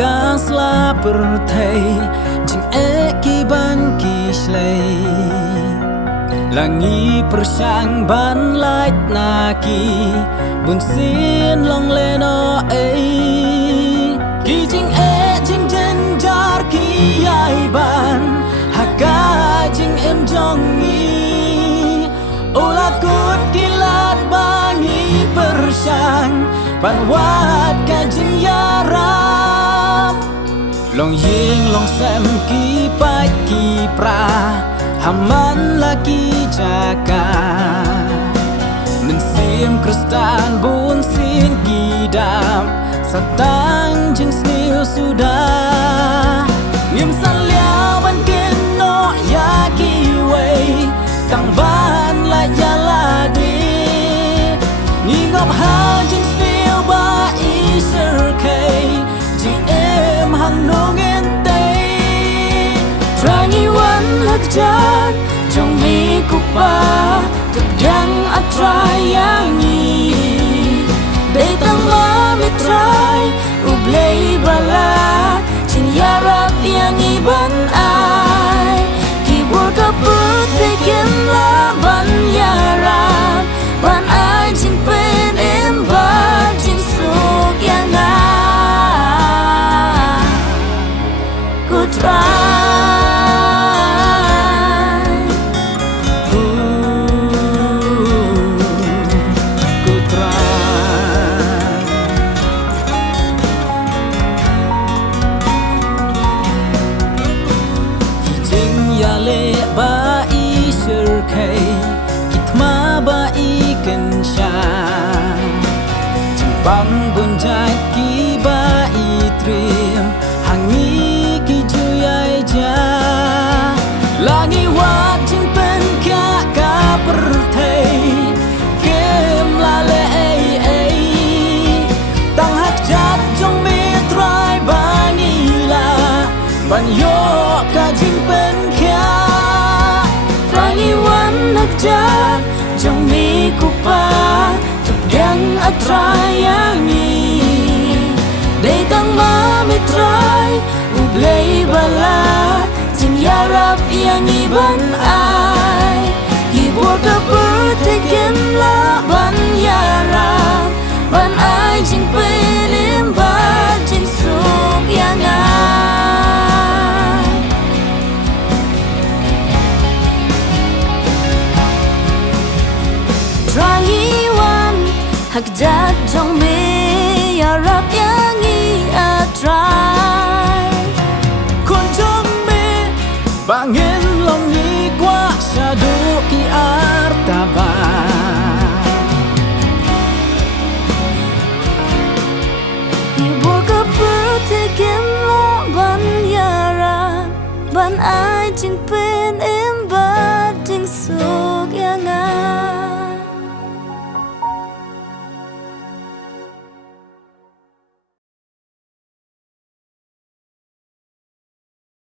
kasla berthei jing eki ban kislei langi persang ban light naki bun sin long leno ki jing jing jar ki ai ban haka jing em jongi ola kut kilat bangi persang ban wat ka jing yaram long ying long sem ki pai ki pra haman lagi jaga men sim kristan bun sin gidam satang jing sniu sudah ngim san liao ban ken no ya ki wei tang ban la ya la di ngop ha jing sniu ba i ser kai jing em hang no ngen tei rangi wan hak jan trong mi kupa tuk yang atrayangi dei tang ma mitrai ublei bala chin yarap yang iban ai kibur kaput tekem la ban yarap ban ai chin pen em ba chin suk yang ai ku try ba i ser kai kitma ba i ken sha bang bun jai ki ba i trim hangi ki ju ai ja langi wat jing pen kya ka per thei kem la le ai tang hak jat jong me trai ba ni la ban yo ka jing pen kya jan trong mi kupa tuk yang atrayangi dei tang ma mitrai ublei bala jing yarap yang iban ai kibur kaput tekem la ban yarap ban ai jing pelim ba jing suk yang ai hak jat trong mi yarap yang i atrai